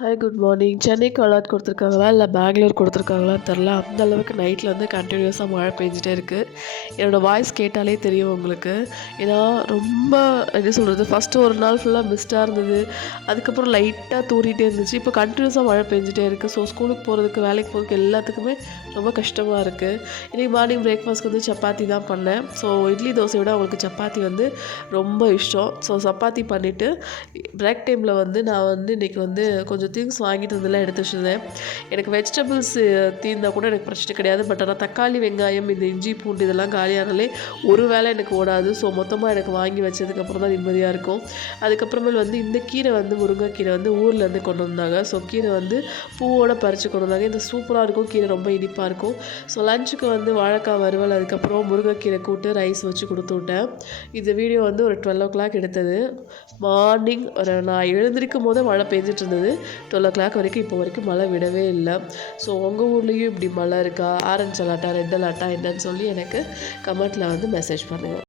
Hi good morning. சென்னைக்கு allot குடுத்துருக்காங்களா? இல்ல பெங்களூர் குடுத்துருக்காங்களான்னு தெரில. அந்த அளவுக்கு நைட்ல வந்து கன்டினியூஸா மழை பெஞ்சுட்டே இருக்கு. என்னோட வாய்ஸ் கேட்டாலே தெரியும் உங்களுக்கு. ஏன்னா, ரொம்ப என்ன சொல்றது, ஃபர்ஸ்ட்டு ஒரு நாள் ஃபுல்லா மிஸ்ட்டா இருந்தது. அதுக்கப்புறம் லைட்டா தூறிட்டே இருந்துச்சு. இப்போ கன்டினியூஸா மழை பெஞ்சுட்டே இருக்கு. ஸோ ஸ்கூலுக்கு போறதுக்கு, வேலைக்கு போறதுக்கு எல்லாத்துக்குமே ரொம்ப கஷ்டமா இருக்கு. இன்னைக்கு மார்னிங் பிரேக்ஃபாஸ்ட்க்கு வந்து சப்பாத்தி தான் பண்ணேன். ஸோ இட்லி, தோசைய விட அவங்களுக்கு சப்பாத்தி வந்து ரொம்ப இஷ்டம். ஸோ சப்பாத்தி பண்ணிட்டு, பிரேக் டைம்ல வந்து நான் வந்து இன்னைக்கு வந்து கொஞ்சம் திங்ஸ் வாங்கிட்டு வந்தெல்லாம் எடுத்து வச்சிருந்தேன். எனக்கு வெஜிடபிள்ஸ் தீர்ந்தா கூட எனக்கு பிரச்சனை கிடையாது. பட் ஆனால் தக்காளி, வெங்காயம், இந்த இஞ்சி, பூண்டு இதெல்லாம் காலியானாலே ஒரு வேளை எனக்கு ஓடாது. ஸோ மொத்தமாக எனக்கு வாங்கி வச்சதுக்கப்புறம் தான் நிம்மதியாக இருக்கும். அதுக்கப்புறமேல் வந்து இந்த கீரை வந்து முருங்கைக்கீரை வந்து ஊர்லேருந்து கொண்டு வந்தாங்க. ஸோ கீரை வந்து பூவோட பறித்து கொண்டு வந்தாங்க. இது சூப்பராக இருக்கும். கீரை ரொம்ப இனிப்பாக இருக்கும். ஸோ லஞ்சுக்கு வந்து வாழைக்காய் வறுவல், அதுக்கப்புறம் முருங்கைக்கீரை கூட்டு, ரைஸ் வச்சு கொடுத்து விட்டேன். இந்த வீடியோ வந்து ஒரு 12:00 எடுத்தது. மார்னிங் நான் எழுந்திருக்கும் போதே மழை பெஞ்சிட்டு இருந்தது. 12:00 வரைக்கும் இப்போ வரைக்கும் மழை விடவே இல்லை. ஸோ உங்கள் ஊர்லேயும் இப்படி மழை இருக்கா? ஆரஞ்சு அலர்ட்டா, ரெட் அலர்ட்டா என்னன்னு சொல்லி எனக்கு கமெண்ட்டில் வந்து மெசேஜ் பண்ணுங்கள்.